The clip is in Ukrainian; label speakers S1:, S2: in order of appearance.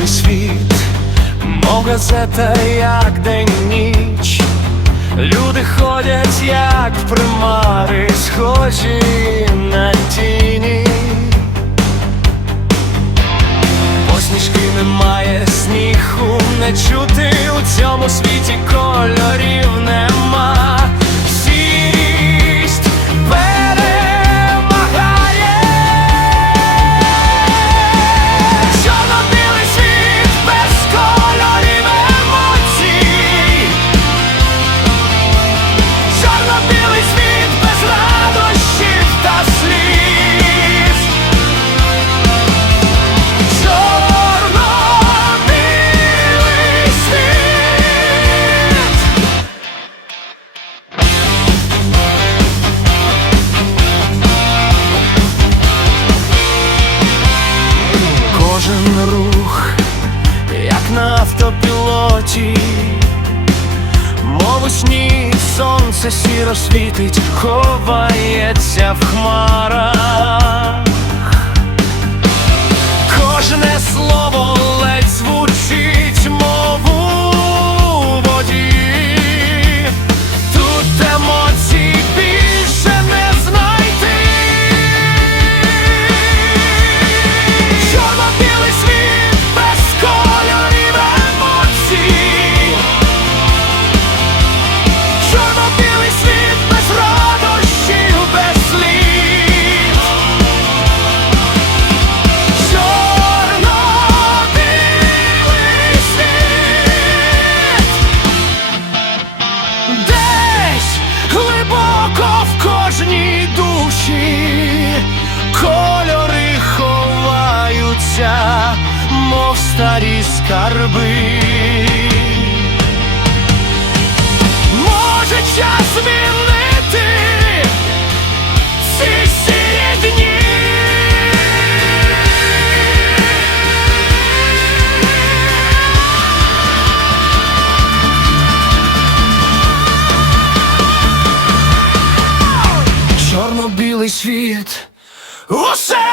S1: Чорно-білий світ, мов газета, як день ніч. Люди ходять, як примари, схожі на тіні. Посмішки немає, сміху не чути у цьому світі кольорів автопілоті, мов сні сонце сіро світить, ховається в хмарах. Душі кольори ховаються, мов старі скарби. Will said